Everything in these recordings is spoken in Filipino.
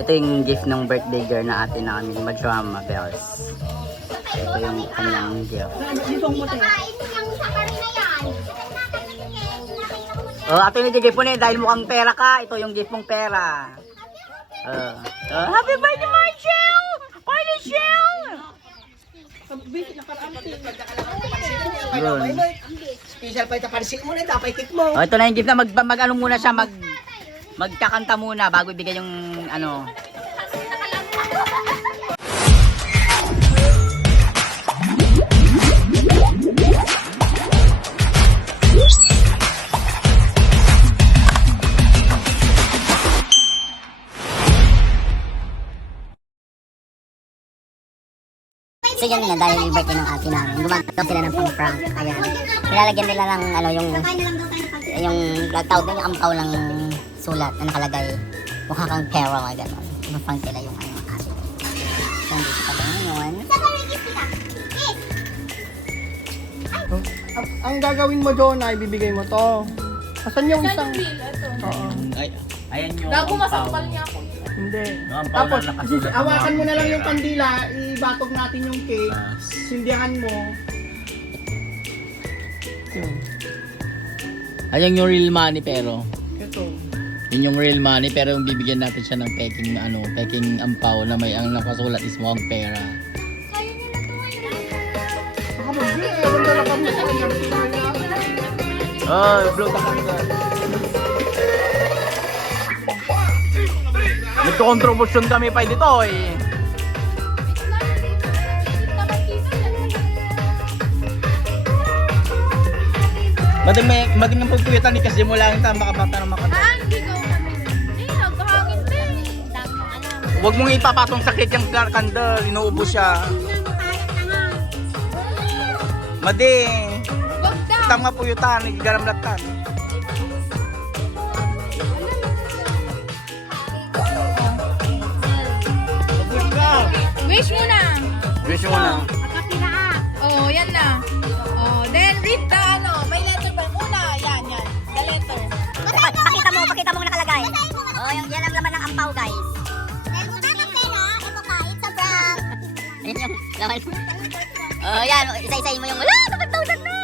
Ito yung gift ng birthday girl na ate namin, Madrama Bells. Ito yung kanyang gift. Oh, ate ni gift mo na dahil mukhang pera ka. Ito yung gift mong pera. Happy birthday, Marshall! Party Shell! Special pa ito, pansin mo na ito, paitik mo. Oh, ito na yung gift na mag-ano muna siya, magkakanta muna bago ibigay yung ano. So yun nga, dahil birthday ng ate namin, gumagawa sila ng pang-prank. Ayan. Nilalagyan nila ng ano, yung tawag na yung ampaw ng sulat na nakalagay. Mukha kang pera, mga gano'n. Gumaprank sila yung ano, ate. So, nandito pa ba ngayon? Ang gagawin mo, Jonah, ibibigay mo to. Asan yung isang... Oo. Ayan yung Gago, masakpal niya ako. Hindi. Ang Tapos, na nakasulat na awakan mo na lang pera. yung kandila, ibatog natin yung cake, sindihan mo. Yun. Ayan yung real money pero. Ito. Yun yung real money pero yung bibigyan natin siya ng peking ano, peking ampaw na may ang nakasulat is mukhang pera. Oh, blue ka kami. Nagko-contribution kami pa dito eh. Mading ng pagkuyatan ni kasi mula yung tama kabata ng makata. Hindi ko kami. Nagkahangin din. Huwag mong ipapatong sakit yung kandel, inuubos siya. Mading, Wag daw. tama puyutan, garam latan. Wish mo na. Wish mo na. Oh, yan na. Oh, then read the ano. May letter ba? Una, yan. The letter. Pakita mo nakalagay. Oh, yan ang laman ng ampaw, guys. Ayan yung laman. Oh, yan. Isa-isayin mo yung... Wala! 5,000 na!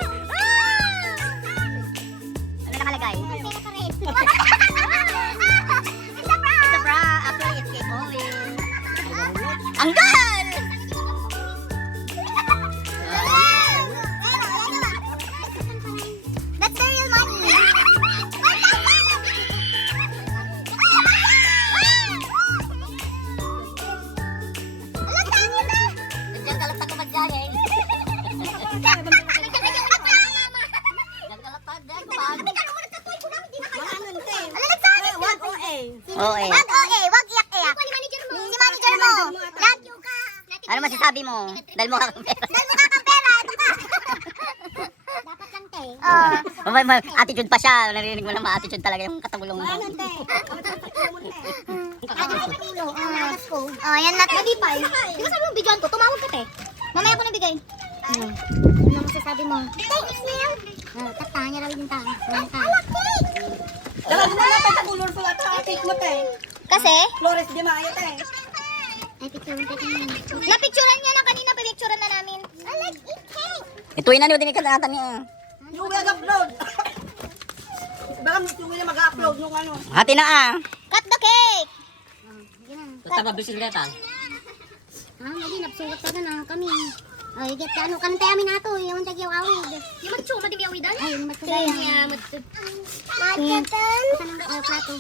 Ano nakalagay? It's a bra. Actually, it's cake only. Ang gal! That's the real money. Diyan kalagtag ko magjaya eh. Diyan kalagtag, diyan kumag. OA. Wag iyak-iyak. Si manager mo. Ano masasabi mo? Dahil mukha kang pera. Ito ka. Dapat lang, te. May attitude pa siya. Narinig mo na ma-attitude talaga yung katagulong mo. Oh, yan natin. Hindi pa. Di ba sabi mo bigyan ko? Tumawag ka, te. Mamaya ko nabigay. Ano masasabi mo? Thanks, Neil. Tata, niya rawin yung tao. Dalag mo na tayo sa colorful at ang cake mo, te. Kasi? Flores de Mayo, te. Napicturan niya na kanina. Pipicturan na namin. I like eat cake. Ituin na niyo din ikalatan niya. Yung mag-upload. Baka yung mag-upload yung ano. Hati na ah. Cut the cake! Basta mabisikleta. Lagi napsulat ka na kami. Ay, get ano kan tayo amin ato, yung tagyaw awid. Di man chuma di awidan? Ay, matugay. Matugay. Plato.